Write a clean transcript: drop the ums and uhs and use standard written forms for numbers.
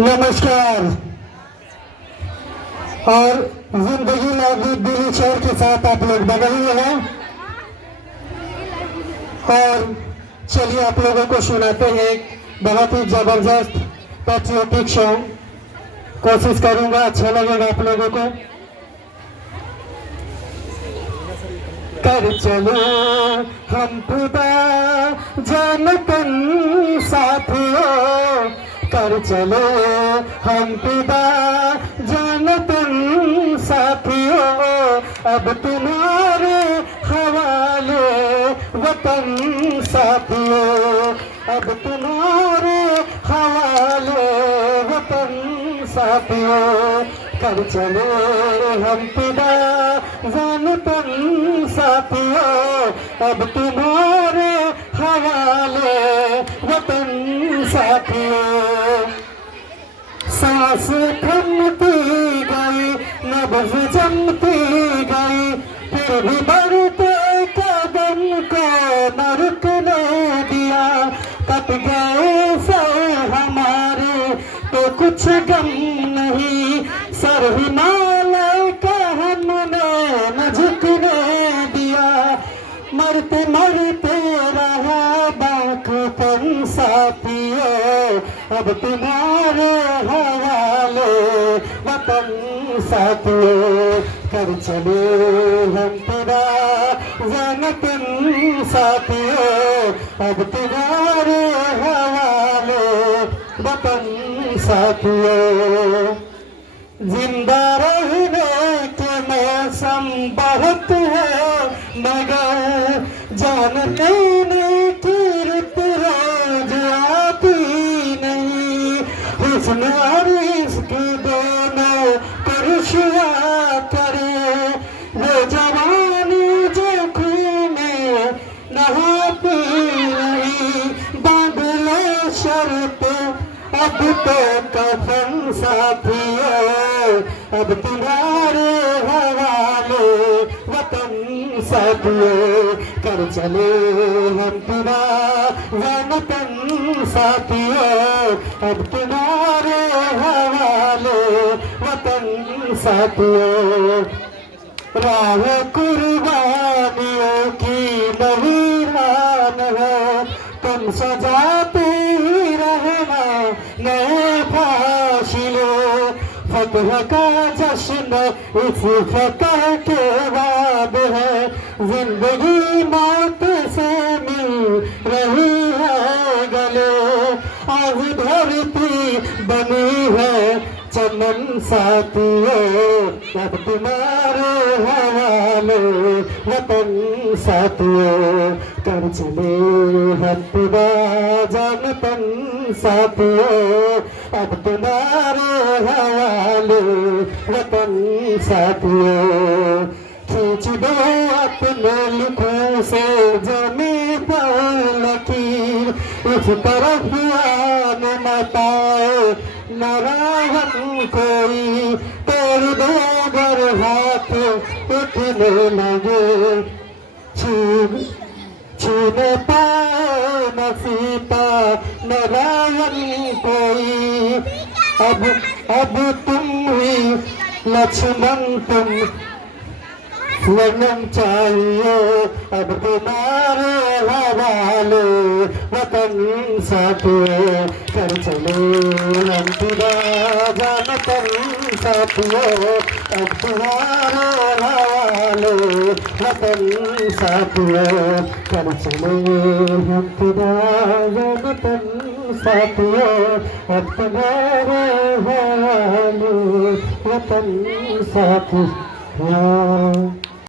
नमस्कार। और जिंदगी में दिली शहर के साथ आप लोग बने हुए हैं और चलिए आप लोगों को सुनाते हैं एक बहुत ही जबरदस्त पैट्रियोटिक सॉन्ग। कोशिश करूंगा अच्छा लगेगा आप लोगों को। कर चलो हम खुदा जानतन साथियों, कर चलो हम खुदा जानतन साथियों, अब तुम्हारे हवाले वतन साथियों, अब तुम्हारे हवाले वतन साथियों, कर चलो हम खुदा जानतन साथियों, अब तुम्हारे हवाले वतन साथियों। सांस थमती गई, नब्ज जमती गई, फिर भी बढ़ते कदम को न रुकने दिया। कट गए सर हमारे तो कुछ गम नहीं, सर हिमालय का हमने न झुकने दिया। मरते मरते रहा बाकी साथियों, अब तुम्हारे हवाले वतन साथियों, कर चलो हम तेरा जानतन साथियों, अब तुम्हारे हवाले वतन साथियों। जिंदा रहने के मौसम बहुत है, मगर जान लेने की रुत रोज आती नहीं। हुस्न और इश्क दोनों को रुसवा करे, वो जवानी जो खून में नहाती नहीं। बादल शर्त अब तो कफन साथियों, अब तुम्हारे हवाले वतन साथियों, कर चले हम तुम्हारा वतन साथियों, अब तुम्हारे हवाले वतन साथियों। राह कुर्बानियों की नवीरान है, तुम सजाते ही रहना नए फासिलों। फतह का जश्न इस फतह के बाद है, जिंदगी मौत से मिल रही है गले। आज धरती बनी है चमन साथियों, अब तुम्हारे हवाले वतन साथियों, कर चले हम खुदा जानतन साथियों, अब तुम्हारे हवाले वतन साथियों। खींच दो अपने लिखों से जमी पर लकीर, इस तरफ आन मताए नारायण कोई, तोड़ दो अगर हाथ उठने लगे। छूने पाए न सीता नारायण कोई, अब तुम ही लक्ष्मण तुम स्वयं चाहिए, अब तुम्हारे हवाले वतन साथियों, कर चलो हम खुदा जानतन साथियों, अब तुम्हारे हवाले वतन साथियों, कर चलो हम खुदा जानतन साथियों, अब तुम्हारे हवाले वतन साथियों।